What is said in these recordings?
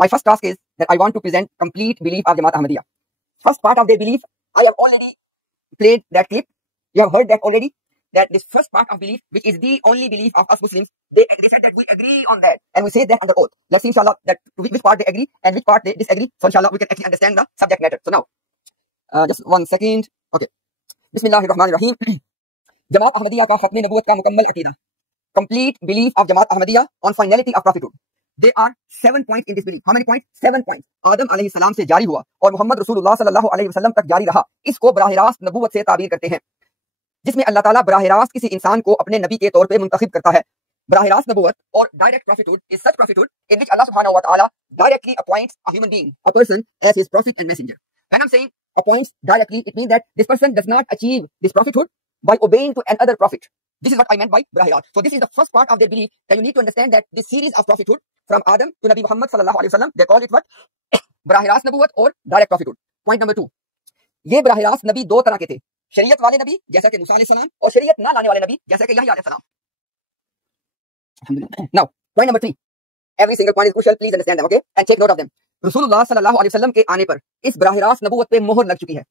My first task is that I want to present complete belief of Jamaat Ahmadiyya. First part of their belief, I have already played that clip. You have heard that already. That this first part of belief, which is the only belief of us Muslims, they said that we agree on that. And we say that under oath. Let's see, inshallah, that which part they agree and which part they disagree. So, inshallah, we can actually understand the subject matter. So, now, just 1 second. Okay. Bismillahirrahmanirrahim. Jamaat Ahmadiyya ka khatme nabuwat ka mukammal aqeeda. Complete belief of Jamaat Ahmadiyya on finality of prophethood. There are 7 points in this belief. How many points? 7 points. आदम अलैहिस्सलाम से जारी हुआ और मोहम्मद रसूलुल्लाह सल्लल्लाहु अलैहि वसल्लम तक जारी रहा. इसको बराह रास्त नबूवत से ताबीर करते हैं, जिसमें अल्लाह ताला बराह रास्त किसी इंसान को अपने नबी के तौर पे मुंतखब करता है. बराह रास्त नबूवत और direct prophethood is such prophethood in which Allah subhanahu wa ta'ala directly appoints a human being, a person, as his prophet and messenger. When I'm saying appoints directly, it means that this person does not achieve this prophethood by obeying to another prophet. This is what I meant by baraah raast. So this is the first part of their belief, that you need to understand that this series of prophethood from Adam to Nabi Muhammad sallallahu alaihi wasallam, they call it what? बराह रास्त नबूवत और direct prophethood. Point number 2, ये बराह रास्त नबी दो तरह के थे. शरीयत वाले नबी जैसा कि मूसा अलैहि सलाम और शरीयत ना लाने वाले नबी जैसा कि यहया अलैहि सलाम. Now, point number 3. Every single point is crucial. Please understand them, okay? And take note of them. रसूलुल्लाह सल्लल्लाहु अलैहि वसल्लम के आने पर इस बराह रास्त नबूवत पे मोहर लग चुकी है.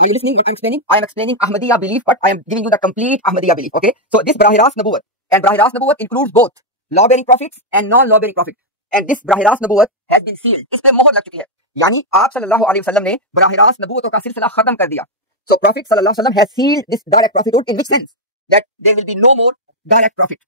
Are you listening what I'm explaining? I am explaining Ahmadiyya belief, but I am giving you the complete Ahmadiyya belief, okay? So this baraah raast nabuwat, and baraah raast nabuwat includes both law-bearing prophets and non-law-bearing prophets. And this baraah raast nabuwat has been sealed. इस पे मोहर लग चुकी है. यानी आप सल्लल्लाहु अलैहि वसल्लम ने बराह रास्त नबूवतों का सिलसिला खत्म कर दिया. So Prophet sallallahu alaihi wasallam has sealed this direct prophethood. In which sense? That there will be no more direct prophet.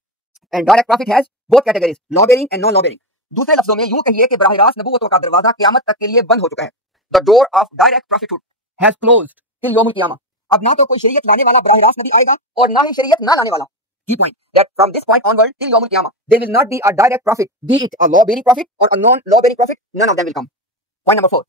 And direct prophet has both categories, law-bearing and non-law-bearing. दूसरे लफ्जों में यूं कहिए कि बराह रास्त नबूवतों का दरवाजा क़यामत तक के लिए बंद हो चुका है. The door of direct prophethood has closed till yawmul qiyamah. अब ना तो कोई शरीयत लाने वाला बराह रास्त नबी आएगा और ना ही शरीयत ना लाने वाला. Key point that from this point onward till yawmul qiyamah there will not be a direct prophet, be it a law-bearing prophet or a non-law-bearing prophet. None of them will come. Point number 4.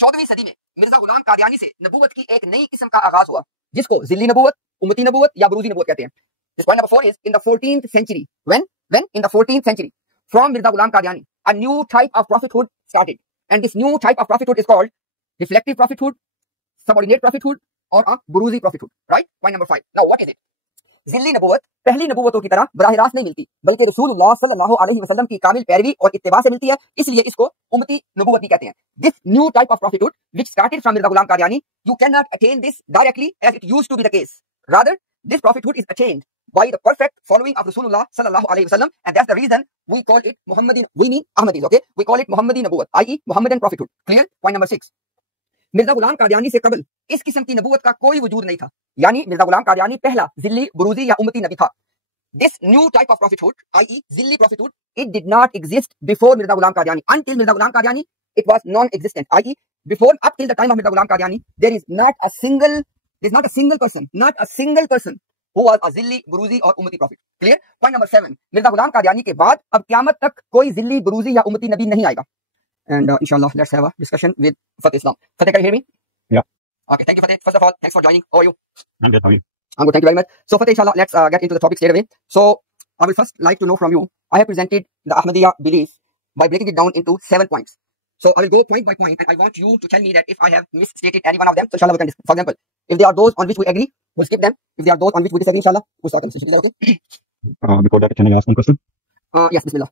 14वीं सदी में मिर्जा गुलाम कादियानी से नबूवत की एक नई किस्म का आगाज हुआ, जिसको जिल्ली नबूवत, उम्मती नबूवत या बुरूजी नबूवत कहते हैं. This point number 4 is in the 14th century. When in the 14th century, from Mirza Ghulam Qadiani, a new type of prophethood started, and this new type of prophethood is called reflective prophethood, subordinate prophethood, or a buruzi prophethood. Right? Point number 5. Now what is it? जिल्ली नबूवत पहली नबूवतों की तरह बराह रास्त नहीं मिलती, बल्कि रसूलुल्लाह सल्लल्लाहु अलैहि वसल्लम की कामिल पैरवी और इत्तिबा से मिलती है, इसलिए इसको उम्मती नबूवत भी कहते हैं. This new type of prophethood which started from Mirza Ghulam Qadiani, you cannot attain this directly as it used to be the case. Rather, this prophethood is attained by the perfect following of Rasulullah sallallahu alaihi wasallam, and that's the reason we call it Muhammadin. We mean Ahmadis, okay? We call it Muhammadi Nabuwat, i.e. Muhammadan prophethood. Clear? Point number 6. Mirza गुलाम कादियानी से कबल इस किस्म की नबूवत का कोई वजूद नहीं था, यानी मिर्जा गुलाम कादियानी पहला जिल्ली, बुरूजी या उम्मती नबी था. This new type of prophethood, i.e. zilli prophethood, it did not exist before Mirza Ghulam Qadiani. Until Mirza Ghulam Qadiani, it was non-existent. I.e. before, up till the time of Mirza Ghulam Qadiani, there is not a single person who was a zilli, buruzi or ummati prophet. Clear? Point number 7. Mirza Ghulam Qadiani के बाद अब क़यामत तक कोई zilli, buruzi या ummati nabi नहीं आएगा. And inshallah, let's have a discussion with Fateh Islam. Fateh, can you hear me? Yeah. Okay, thank you, Fateh. First of all, thanks for joining. How are you? I'm good. How are you? I'm good, thank you very much. So Fateh, inshallah, let's get into the topic straight away. So I will first like to know from you, I have presented the Ahmadiyya belief by breaking it down into 7 points. So I will go point by point, and I want you to tell me that if I have misstated any one of them, so inshallah we can discuss. For example, if there are those on which we agree, we'll skip them. If there are those on which we disagree, inshallah, we'll start them. Is that okay? Before that, can I ask one question? Yes, bismillah.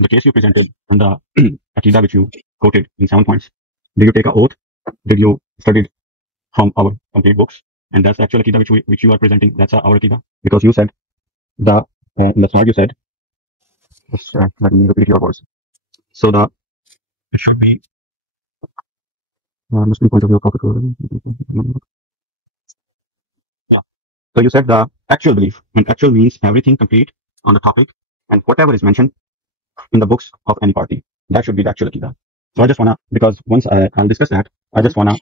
The case you presented and the Aqidah which you quoted in 7 points, did you take an oath? Did you study it from our complete books? And that's the actual Aqidah which you are presenting. That's our Aqidah. Because you said, in the start you said, let me repeat your words. So it should be, Muslim point of view, prophet. Yeah. So you said the actual belief, and actual means everything complete on the topic, and whatever is mentioned in the books of any party, that should be the actual Aqidah. So I just wanna, because once I'll discuss that, I just wanna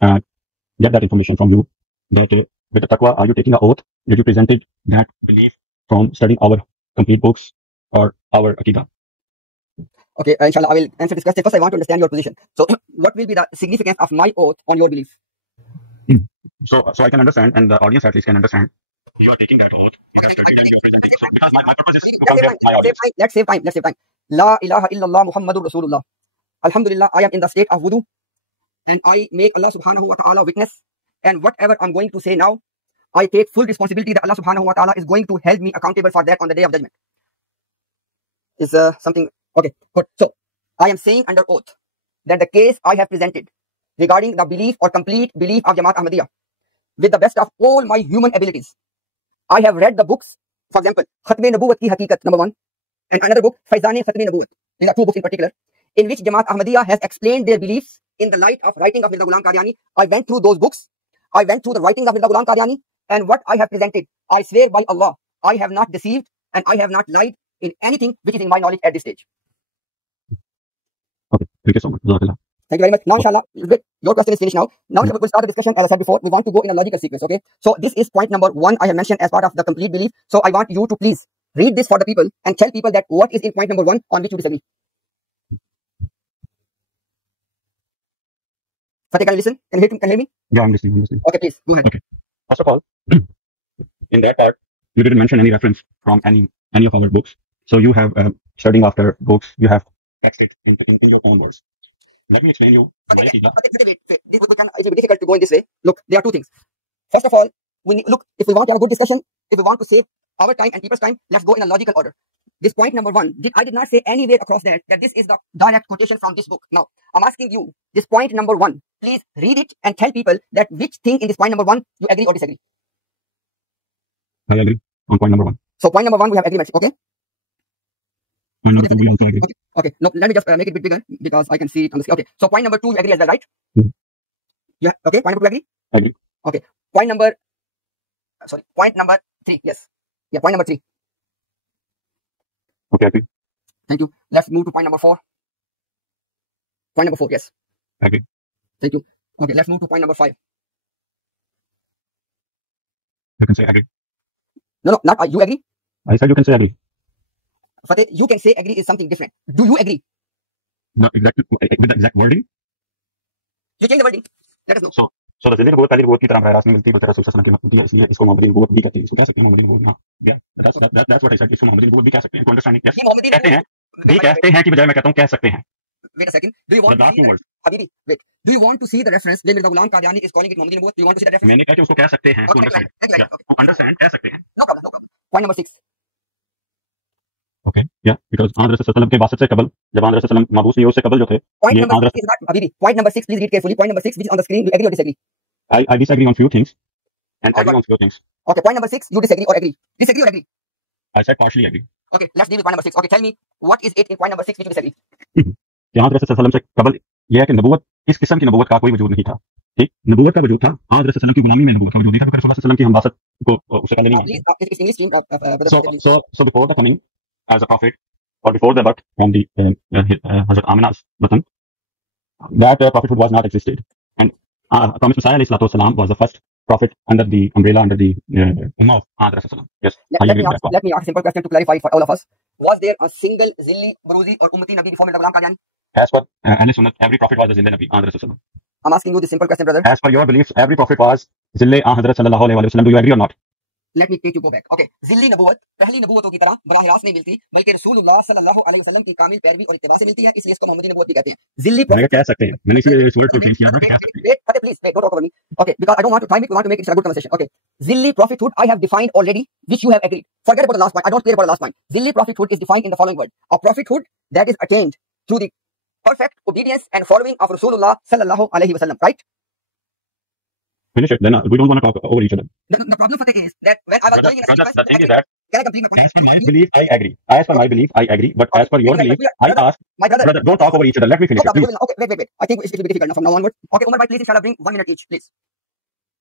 get that information from you, that with the taqwa, are you taking an oath? Did you presented that belief from studying our complete books or our Aqidah? Okay, inshallah, I will answer this question. First, I want to understand your position. So, what will be the significance of my oath on your belief? So I can understand, and the audience at least can understand. You are taking that oath, you have studied and you are presenting. So, because my purpose is to convey my audience. Let's save time. La ilaha illallah Muhammadur Rasulullah. Alhamdulillah, I am in the state of wudu, and I make Allah subhanahu wa ta'ala witness, and whatever I'm going to say now, I take full responsibility that Allah subhanahu wa ta'ala is going to hold me accountable for that on the day of judgment. Is something Okay, good. So I am saying under oath that the case I have presented regarding the belief or complete belief of Jamaat Ahmadiyya with the best of all my human abilities. I have read the books, for example, Khatme Nabuwat Ki Haqiqat, number 1, and another book, Faizane Khatme Nabuwat. These are 2 books in particular, in which Jamaat Ahmadiyya has explained their beliefs in the light of writing of Mirza Ghulam Qadiani. I went through those books. I went through the writings of Mirza Ghulam Qadiani, and what I have presented, I swear by Allah, I have not deceived and I have not lied in anything which is in my knowledge at this stage. Okay, thank you so much. Jazakallah. Thank you very much. Now, inshallah, your question is finished now. Now, we'll start the discussion. As I said before, we want to go in a logical sequence, okay? So, this is point number 1 I have mentioned as part of the complete belief. So, I want you to please read this for the people and tell people that what is in point number 1 on which you disagree. Fateh, can you listen? Can you hear me? Yeah, I'm listening. Okay, please, go ahead. Okay. First of all, in that part, you didn't mention any reference from any of our books. So you have studying after books, you have texted in your own words. Let me explain you. Wait. It will be difficult to go in this way. Look, there are 2 things. First of all, look, if we want to have a good discussion, if we want to save our time and people's time, let's go in a logical order. This point number 1, I did not say anywhere across that this is the direct quotation from this book. Now, I'm asking you, this point number 1, please read it and tell people that which thing in this point number 1 you agree or disagree. I agree on point number 1. So, point number 1, we have agreement, okay? Point number 2, we also agree. Okay, no, let me just make it a bit bigger because I can see it on the screen. Okay, so point number 2, you agree as well, right? Mm-hmm. Yeah, okay, point number 2, agree? Agree. Okay, point number 3, yes. Yeah, point number 3. Okay, agree. Thank you. Let's move to point number 4. Point number 4, yes. Agree. Thank you. Okay, let's move to point number 5. You can say agree. No, not you agree? I said you can say agree. Fateh, you can say agree is something different. Do you agree? No, exactly with the exact wording. You change the wording. Let us know. So the ज़िल्ले नबूवत पहली नबूवत की तरह रास में मिलती है तो रसूल सल्लल्लाहु अलैहि वसल्लम की मत है इसलिए इसको मोहम्मदी नबूवत भी कहते हैं इसको कह सकते हैं मोहम्मदी नबूवत ना या that's what I said इसको मोहम्मदी नबूवत भी कह सकते हैं तो अंडरस्टैंडिंग yes कहते हैं भी कहते हैं कि बजाय मैं कहता हूं कह सकते हैं. Wait a second. Do you want to see Habibi, wait. Do you want to see the reference where Mirza Ghulam Qadiani is calling it Mohammedan Nubuwwat? Do you want to see that reference? मैंने कहा कि उसको कह सकते हैं to understand. To understand कह सकते हैं. No problem. Point number 6. Okay, yeah, because आन रसूल सल्लल्लाहु अलैहि वसल्लम के बासत से कबल जब आन रसूल सल्लल्लाहु मबूस नहीं हो उससे कबल जो थे point number 6 is not Habibi. Point number 6, please read carefully. Point number 6, which is on the screen. Do you agree or disagree? I disagree on few things and agree on few things. Okay, point number 6, you disagree or agree? Disagree or agree? I said partially agree. Okay, let's deal with point number 6. Okay, tell me what is it in point number 6 which you disagree? कि आन रसूल सल्लल्लाहु अलैहि वसल्लम से कबल यह है कि नबूवत इस किस्म की नबूवत का कोई वजूद नहीं था. ठीक, नबूवत का वजूद था आन रसूल सल्लल्लाहु अलैहि वसल्लम की गुलामी में नबूवत का वजूद नहीं था क्योंकि रसूल सल्लल्लाहु अलैहि वसल्लम की हम बासत को उससे पहले नहीं मानते. So before the coming as a prophet or before the birth from the Hazrat Amina's watan, that prophethood was not existed, and Promised Messiah alayhi salatu wasalam was the first prophet under the umbrella under the ummah of Ahmad Rasul. Yes. Let me ask a simple question to clarify for all of us. Was there a single Zilli, Buruzi or Ummati Nabi before Mirza Ghulam Qadiani? As per Ahl Sunnah, every prophet was a Zilli Nabi, Ahmad Rasul. I'm asking you this simple question, brother. As per your beliefs, every prophet was Zilli Hazrat sallallahu alaihi wasallam. Do you agree or not? Let me take you go back. Okay, Zilli नबूवत पहली नबूवतों की तरह बराह रास्त नहीं मिलती बल्कि रसूलुल्लाह सल्लल्लाहु अलैहि वसल्लम की कामिल पैरवी और इत्तिबा से मिलती है इसलिए इसको मोहम्मदी नबूवत भी कहते हैं. Zilli मैं कह सकते हैं मैंने इस वर्ड को चेंज किया था. Wait, please, wait, don't talk over me. Okay, because I don't want to time it, we want to make it a good conversation. Okay, Zilli prophethood I have defined already, which you have agreed. Forget about the last point. I don't care about the last point. Zilli prophethood is defined in the following word: a prophethood that is attained through the perfect obedience and following of Rasulullah sallallahu alaihi wasallam. Right? Finish it. Then we don't want to talk over each other. The problem, Fateh, is that when I was going in a sequence, the thing is that can I complete my point? as per my belief, I agree. As per my belief, I agree. But as per your belief, I ask. My brother, don't talk over each other. Let me finish it, please. Okay, wait. I think it will be difficult now from now onward. Okay, Umar, please, inshallah, bring 1 minute each, please.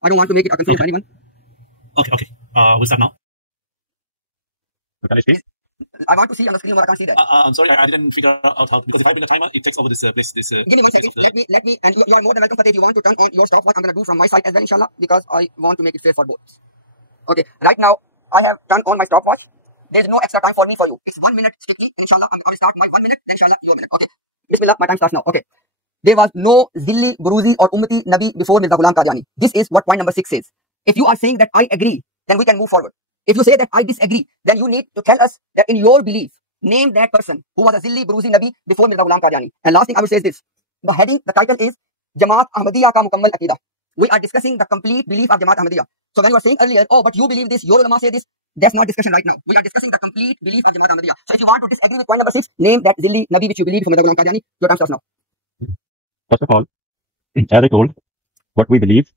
I don't want to make it a confusion for anyone. Okay. We start now. Can I speak? I want to see on the screen what I can't see that. I'm sorry, I didn't figure out how, because if I bring a timer, it takes over this. Give me 1 second. Let me, and you are more than welcome, Fateh, if you want to turn on your stopwatch. I'm going to do from my side as well, inshallah, because I want to make it fair for both. Okay, right now, I have turned on my stopwatch. There's no extra time for me for you. It's 1 minute strictly. Inshallah, I'm going to start my 1 minute, inshallah, your minute. Okay, Bismillah, my time starts now. Okay, there was no Zilli, Buruzi or Ummati Nabi before Mirza Ghulam Qadiani. This is what point number 6 says. If you are saying that I agree, then we can move forward. If you say that I disagree, then you need to tell us that in your belief, name that person who was a Zilli, Buruzi Nabi before Mirza Ghulam Qadiani. And last thing I will say is this. The heading, the title is Jamaat Ahmadiyya Ka Mukammal Aqidah. We are discussing the complete belief of Jamaat Ahmadiyya. So when you were saying earlier, oh, but you believe this, your ulama say this, That's not discussion right now. We are discussing the complete belief of Jamaat Ahmadiyya. So if you want to disagree with point number 6, name that Zilli Nabi which you believe from Mirza Ghulam Qadiani. Your time starts now. First of all, as I told, what we believe,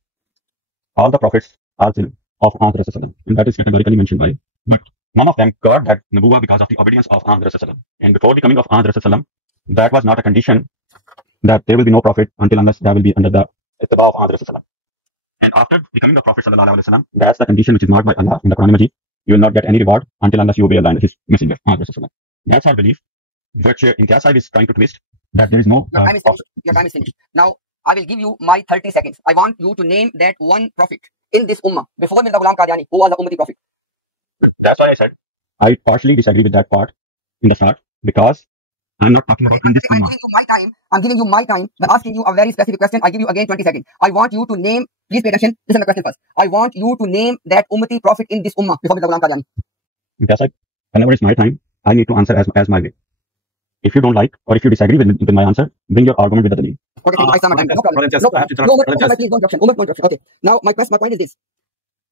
all the prophets are Zilli of Ahmad Rasulullah, and that is categorically mentioned by. But none of them covered that Nubuwah because of the obedience of Ahmad Rasulullah. And before the coming of Ahmad Rasulullah, that was not a condition that there will be no prophet until unless there will be under the ittiba of Ahmad Rasulullah. And after the coming of Prophet Sallallahu Alaihi Wasallam, that's the condition which is marked by Allah in the Quran Majid. You will not get any reward until unless you obey Allah and His Messenger, Ahmad Rasulullah. That's our belief, which Imtiaz Sahib is trying to twist, that there is no... Your time is finished. Now, I will give you my 30 seconds. I want you to name that one prophet in this ummah, before Mirza Ghulam Qadiani, who was the Ummati prophet. That's why I said, I partially disagree with that part in the start, because I'm not talking about in this ummah. I'm giving you my time. I'm asking you a very specific question. I give you again 20 seconds. I want you to name, please pay attention, listen to the question first. I want you to name that Ummati prophet in this ummah before Mirza Ghulam Qadiani. That's like, whenever it's my time, I need to answer as my way. If you don't like, or if you disagree with my answer, bring your argument with the dalil. Okay, I start my time. No problem. No, please don't interrupt. Okay. Now, my point is this.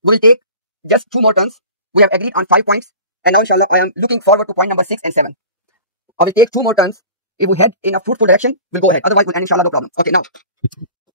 We will take just 2 more turns. We have agreed on 5 points. And now, inshallah, I am looking forward to point number 6 and 7. I will take 2 more turns. If we head in a fruitful direction, we'll go ahead. Otherwise, we'll end, inshallah, no problem. Okay, now.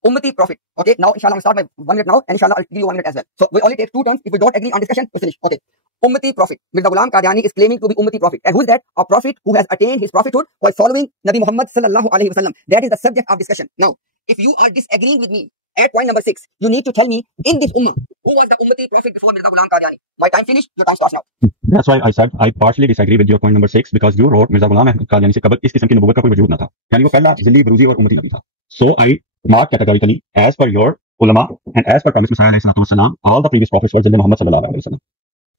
Ummati prophet. Okay, now, inshallah, I'll start my 1 minute now. And inshallah, I'll give you 1 minute as well. So, we'll only take 2 turns. If we don't agree on discussion, we'll finish. Okay. Ummati prophet. Mirza Ghulam Qadiani is claiming to be Ummati prophet. And who is that? A prophet who has attained his prophethood while following Nabi Muhammad sallallahu alaihi wasallam. That is the subject of discussion. Now, if you are disagreeing with me at point number 6, you need to tell me in this ummah, who was the Ummati prophet before Mirza Ghulam Qadiani. My time finished. Your time starts now. That's why I said I partially disagree with your point number 6, because you wrote Mirza Ghulam Qadiani से कबल इस किस्म की नबूवत का कोई वजूद ना था, यानी वो पहला ज़िल्ली बरूज़ी और उम्मती नबी था. So I mark categorically, as per your ulama and as per Prophet Messiah alayhi salatu wasalam, all the previous prophets were Zilli Muhammad sallallahu alaihi wasallam.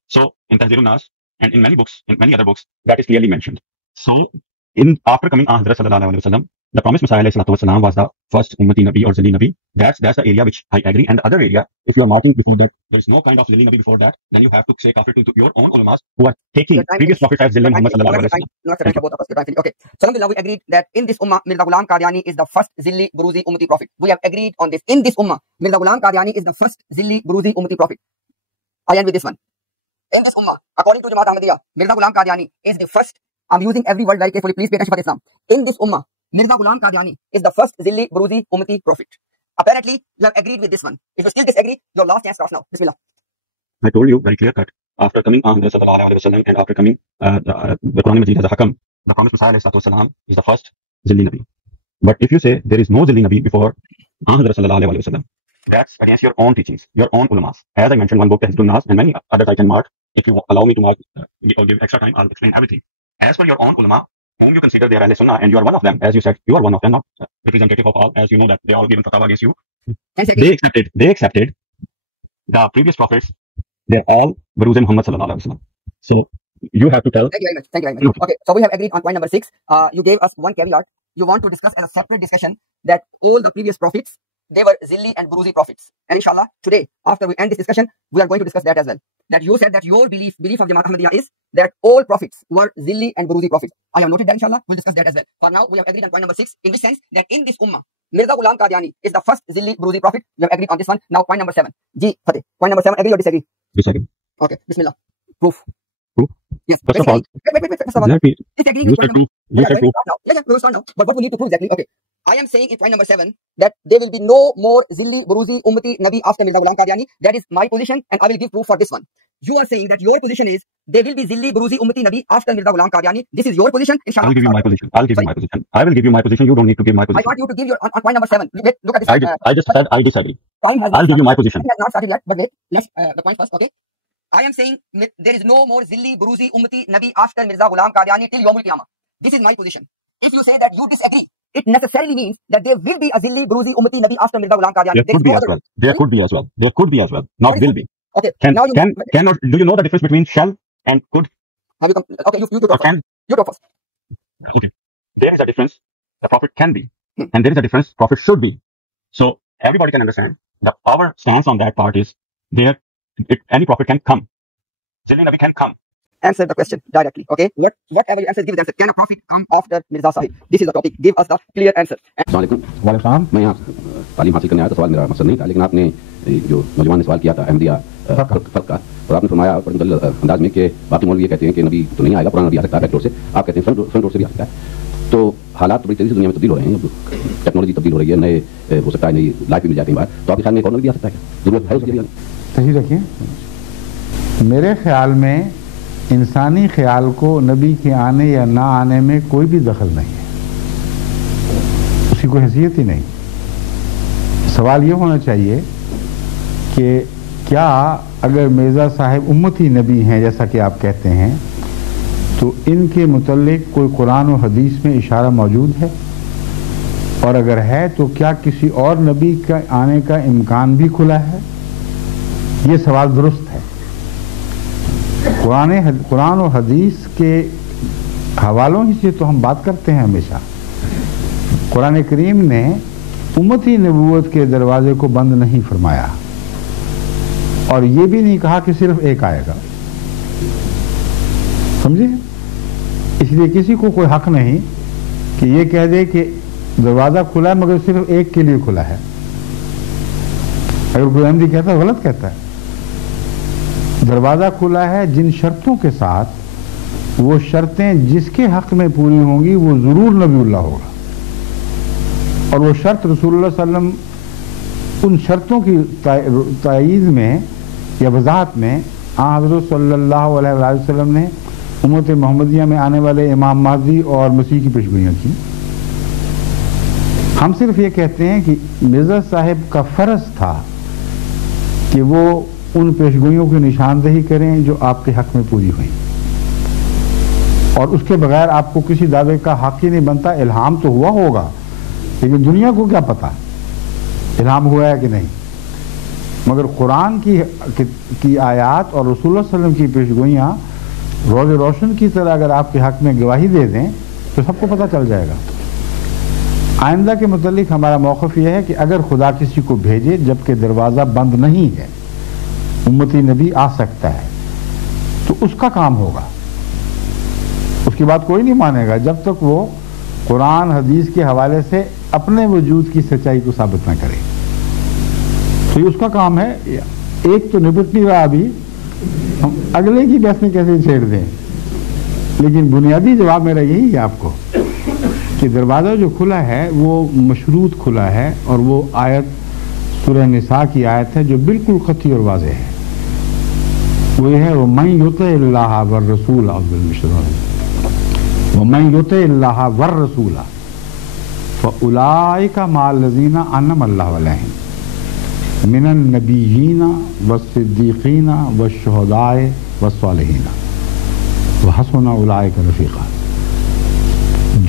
So in Tahzirun Nas and in many books, in many other books, that is clearly mentioned. So after coming Ahmad sallallahu alaihi wasallam, the promised Messiah alayhi salatu wasalam was the first Ummati Nabi or Zilli Nabi. That's the area which I agree. And the other area, if you are marking before that, there is no kind of Zilli Nabi before that, then you have to say kafir to your own ulamas who are taking previous prophets as Zilli Muhammad sallallahu alaihi wasallam. Not the time for both of us. Okay. So alhamdulillah, we agreed that in this ummah, Mirza Ghulam Qadiani is the first Zilli Buruzi Ummati prophet. We have agreed on this. In this ummah, Mirza Ghulam Qadiani is the first Zilli Buruzi Ummati prophet. I end with this one. In this ummah, according to Jamaat Ahmadiyya, Mirza Ghulam Qadiani is the first. I'm using every word very carefully. Please pay attention for Islam. In this ummah, Mirza Ghulam Qadiani is the first Zilli Buruzi Ummati prophet. Apparently, you have agreed with this one. If you still disagree, your last chance starts now. Bismillah. I told you very clear cut. After coming Ahmad sallallahu alaihi wasallam and after coming the Quran Majid as a hakam, the promised Messiah alayhi salatu wasalam is the first Zilli Nabi. But if you say there is no Zilli Nabi before Ahmad sallallahu alaihi wasallam, that's against your own teachings, your own ulamas. As I mentioned, one book, Tahzirun Nas, and many others I can mark. If you allow me to mark or give extra time, I'll explain everything. As per your own ulama, whom you consider they are Ahl Sunnah, and you are one of them, as you said, you are one of them, not representative of all, as you know that they all given fatwa against you. They accepted the previous prophets. They're all Baruze Muhammad sallallahu alaihi wasallam. So you have to tell. Thank you very much. Okay, so we have agreed on point number 6. You gave us one caveat. You want to discuss as a separate discussion that all the previous prophets, they were Zilli and Buruzi prophets. And inshallah, today, after we end this discussion, we are going to discuss that as well. That you said that your belief of Jamaat Ahmadiyya is that all prophets were Zilli and Buruzi prophets. I have noted that, inshallah. We'll discuss that as well. For now, we have agreed on point number 6, in which sense that in this ummah, Mirza Ghulam Qadiani is the first Zilli Buruzi prophet. We have agreed on this one. Now, point number 7. Ji, Fateh. Point number 7, agree or disagree? Disagree. Okay, Bismillah. Proof. Yes. First of all, disagree with point number. You said proof. Yeah, we will start now. But what we need to prove exactly? Okay. I am saying in point number 7 that there will be no more Zilli, Buruzi, Ummati, Nabi after Mirza Ghulam Qadiani. That is my position, and I will give proof for this one. You are saying that your position is there will be Zilli, Buruzi, Ummati, Nabi after Mirza Ghulam Qadiani. This is your position. Inshallah. I'll give you my position. I will give you my position. You don't need to give my position. I want you to give your on point number 7. Wait, look at this. I just said I'll disagree. I'll give you my position. Not started yet, but wait. Let's the point first. Okay. I am saying there is no more Zilli, Buruzi, Ummati, Nabi after Mirza Ghulam Qadiani till Yawmul Qiyamah. This is my position. If you say that you disagree, it necessarily means that there will be a Zilli, Buruzi, Ummati, Nabi after Mirza Ghulam Qadiani. There could be as well. Not will be. Okay. Cannot. Do you know the difference between shall and could? Okay, you talk first. You talk first. Okay. There is a difference. The prophet can be, and there is a difference. Prophet should be. So everybody can understand. Our stance on that part is there. Any prophet can come. Zilli Nabi can come. Answer the question directly. Okay. Whatever you answer, give the answer. Can a prophet come after Mirza Sahib? This is the topic. Give us the clear answer. वालेकुम मैं यहाँ तालीम हासिल करने आया था, सवाल मेरा मकसद नहीं था, लेकिन आपने جو نوجوان نے سوال کیا تھا احمدیہ فرق کا، اور آپ نے فرمایا پرسنل انداز میں کہ باقی مولوی یہ کہتے ہیں کہ نبی تو نہیں آئے گا، قرآن نبی آ سکتا ہے بیک ڈور سے، آپ کہتے ہیں فرنٹ ڈور سے بھی آ سکتا ہے. تو حالات بڑی تیزی سے دنیا میں تبدیل ہو رہے ہیں، ٹیکنالوجی تبدیل ہو رہی ہے، نئے ہو سکتا ہے نئی لائف بھی مل جاتی ہے باہر، تو آپ کے خیال میں ایک اور نبی آ سکتا ہے کیا؟ ضرورت ہے اس کی؟ صحیح رکھیں. میرے خیال میں انسانی خیال کو نبی کے آنے یا نہ آنے میں کوئی بھی دخل نہیں ہے، اس کی کوئی حیثیت ہی نہیں. سوال یہ ہونا چاہیے کہ کیا اگر مرزا صاحب امتی نبی ہیں جیسا کہ آپ کہتے ہیں تو ان کے متعلق کوئی قرآن و حدیث میں اشارہ موجود ہے، اور اگر ہے تو کیا کسی اور نبی کا آنے کا امکان بھی کھلا ہے؟ یہ سوال درست ہے. قرآن و حدیث کے حوالوں ہی سے تو ہم بات کرتے ہیں ہمیشہ. قرآن کریم نے امتی نبوت کے دروازے کو بند نہیں فرمایا، اور یہ بھی نہیں کہا کہ صرف ایک آئے گا. سمجھے؟ اس لیے کسی کو کوئی حق نہیں کہ یہ کہہ دے کہ دروازہ کھلا ہے مگر صرف ایک کے لیے کھلا ہے. اگر کوئی احمدی کہتا ہے غلط کہتا ہے. دروازہ کھلا ہے جن شرطوں کے ساتھ، وہ شرطیں جس کے حق میں پوری ہوں گی وہ ضرور نبی اللہ ہوگا، اور وہ شرط رسول اللہ صلی اللہ علیہ وسلم ان شرطوں کی تائید میں یا وضاحت میں حضرت صلی اللہ علیہ وآلہ وسلم نے امت محمدیہ میں آنے والے امام مہدی اور مسیح کی پیشگوئیاں کی. ہم صرف یہ کہتے ہیں کہ مرزا صاحب کا فرض تھا کہ وہ ان پیشگوئیوں کی نشاندہی کریں جو آپ کے حق میں پوری ہوئیں، اور اس کے بغیر آپ کو کسی دعوے کا حق ہی نہیں بنتا. الہام تو ہوا ہوگا لیکن دنیا کو کیا پتا الہام ہوا ہے کہ نہیں. مگر قرآن کی آیات اور رسول اللہ صلی اللہ علیہ وسلم کی پیشگوئیاں روز روشن کی طرح اگر آپ کے حق میں گواہی دے دیں تو سب کو پتہ چل جائے گا. آئندہ کے متعلق ہمارا موقف یہ ہے کہ اگر خدا کسی کو بھیجے جبکہ دروازہ بند نہیں ہے، امتی نبی آ سکتا ہے، تو اس کا کام ہوگا. اس کی بات کوئی نہیں مانے گا جب تک وہ قرآن حدیث کے حوالے سے اپنے وجود کی سچائی کو ثابت نہ کرے. تو یہ اس کا کام ہے. ایک تو نبٹ نہیں رہا ابھی، ہم اگلے کی بحث میں کیسے چھیڑ دیں. لیکن بنیادی جواب میرا یہی ہے آپ کو کہ دروازہ جو کھلا ہے وہ مشروط کھلا ہے، اور وہ آیت سورہ نساء کی آیت ہے جو بالکل قطعی اور واضح ہے. وہ یہ ہے وَمَن يُطِعِ اللَّهَ وَالرَّسُولَ وَمَن يُطِعِ اللَّهَ وَالرَّسُولَ فَأُولَٰئِكَ مَعَ الَّذِينَ أَنْعَمَ اللَّهُ عَلَيْهِمْ مِنَ النَّبِيِّينَ وَالصِّدِّيقِينَ وَالشُّهَدَاءِ وَالصَّالِحِينَ وَحَسُنَ أُولَٰئِكَ رَفِيقًا.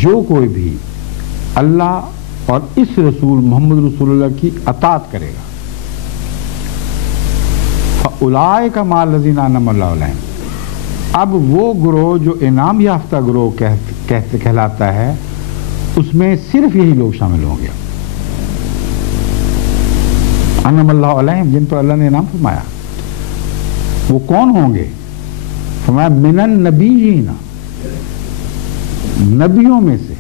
جو کوئی بھی اللہ اور اس رسول محمد رسول اللہ کی اطاعت کرے گا، فَأُولَٰئِكَ مَعَ الَّذِينَ أَنْعَمَ اللَّهُ عَلَيْهِمْ. اب وہ گروہ جو انعام یافتہ گروہ کہلاتا ہے، اس میں صرف یہی لوگ شامل ہوں گے. انعم اللہ علیہم، جن پر اللہ نے انعام فرمایا. وہ کون ہوں گے؟ فرمایا من النبیین، نبیوں میں سے،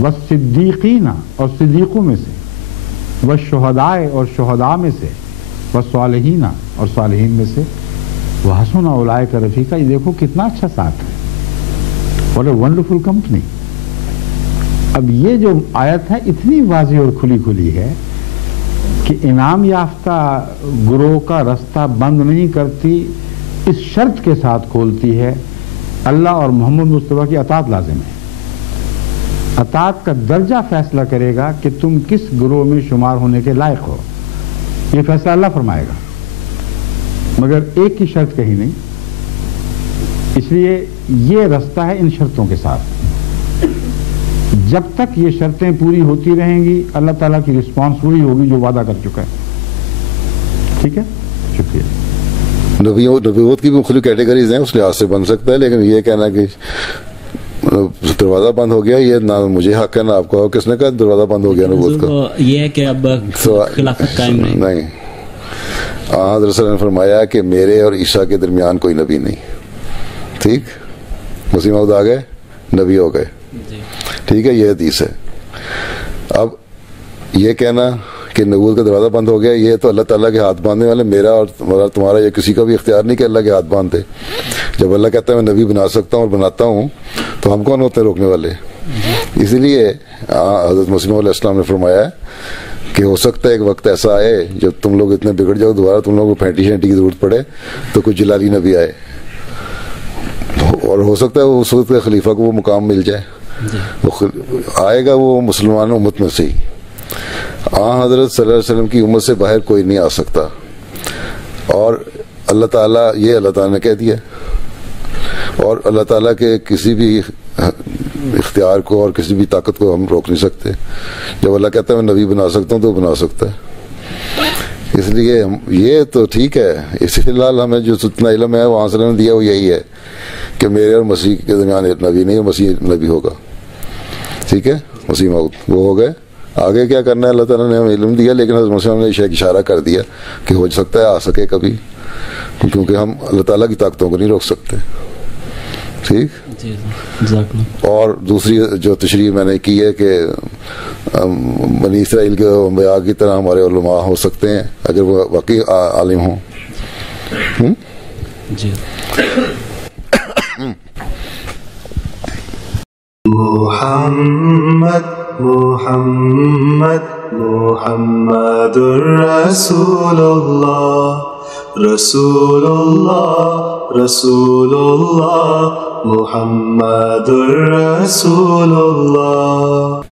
والصدیقین، اور صدیقوں میں سے، والشہداء، اور شہداء میں سے، والصالحین، اور صالحین میں سے، وحسن اولئک رفیقا. یہ دیکھو کتنا اچھا ساتھ ہے، what a wonderful company. اب یہ جو آیت ہے اتنی واضح اور کھلی کھلی ہے کہ انعام یافتہ گروہ کا رستہ بند نہیں کرتی، اس شرط کے ساتھ کھولتی ہے اللہ اور محمد مصطفیٰ کی اطاعت لازم ہے. اطاعت کا درجہ فیصلہ کرے گا کہ تم کس گروہ میں شمار ہونے کے لائق ہو. یہ فیصلہ اللہ فرمائے گا، مگر ایک کی شرط کہیں نہیں. اس لیے یہ رستہ ہے ان شرطوں کے ساتھ. جب تک یہ شرطیں پوری ہوتی رہیں گی اللہ تعالیٰ کی رسپانس وہی ہوگی جو وعدہ کر چکا ہے. ٹھیک ہے، شکریہ. نبوت کی بھی مختلف کیٹیگریز ہیں، اس لحاظ سے بن سکتا ہے، لیکن یہ کہنا کہ دروازہ بند ہو گیا، یہ نہ مجھے حق ہے نہ آپ کو. کس نے کہا دروازہ بند ہو گیا نبوت کا؟ یہ ہے کہ اب خلافت قائم نہیں. حضرت صلی اللہ علیہ وسلم نے فرمایا کہ میرے اور عیسیٰ کے درمیان کوئی نبی نہیں. ٹھیک، مسیح موعود آ گئے، نبی ہو گئے. ٹھیک ہے، یہ حدیث ہے. اب یہ کہنا کہ نبوت کا دروازہ بند ہو گیا، یہ تو اللہ تعالیٰ کے ہاتھ باندھنے والے، میرا اور تمہارا یہ کسی کا بھی اختیار نہیں کہ اللہ کے ہاتھ باندھے. جب اللہ کہتا ہے میں نبی بنا سکتا ہوں اور بناتا ہوں تو ہم کون ہوتے ہیں روکنے والے؟ اس لیے حضرت مسیح علیہ السلام نے فرمایا ہے کہ ہو سکتا ہے ایک وقت ایسا آئے جب تم لوگ اتنے بگڑ جاؤ، دوبارہ تم لوگوں کو پھینٹی شینٹی کی ضرورت پڑے تو کوئی جلالی نبی آئے، اور ہو سکتا ہے اس وقت کے خلیفہ کو وہ مقام مل جائے. وہ آئے گا وہ مسلمان امت میں سے ہی. حضرت صلی اللہ علیہ وسلم کی امت سے باہر کوئی نہیں آ سکتا، اور اللہ تعالیٰ، یہ اللہ تعالیٰ نے کہہ دیا، اور اللہ تعالیٰ کے کسی بھی اختیار کو اور کسی بھی طاقت کو ہم روک نہیں سکتے. جب اللہ کہتا ہے میں نبی بنا سکتا ہوں تو بنا سکتا ہے. اس لیے یہ تو ٹھیک ہے. اسی فی الحال ہمیں جو اتنا علم ہے وہاں سے دیا وہ یہی ہے کہ میرے اور مسیح کے درمیان نبی نہیں، مسیح نبی ہوگا. ٹھیک ہے، مسیح موعود وہ ہو گئے. آگے کیا کرنا ہے اللہ تعالیٰ نے ہمیں علم دیا، لیکن حضرت مسیح نے ایک اشارہ کر دیا کہ ہو سکتا ہے آ سکے کبھی، کیونکہ ہم اللہ تعالیٰ کی طاقتوں کو نہیں روک سکتے. ٹھیک. اور دوسری جو تشریح میں نے کی ہے کہ بنی اسرائیل کے انبیاء کی طرح ہمارے علماء ہو سکتے ہیں اگر وہ واقعی عالم ہوں. جی. محمد محمد محمد رسول اللہ رسول اللہ رسول اللہ محمد رسول اللہ.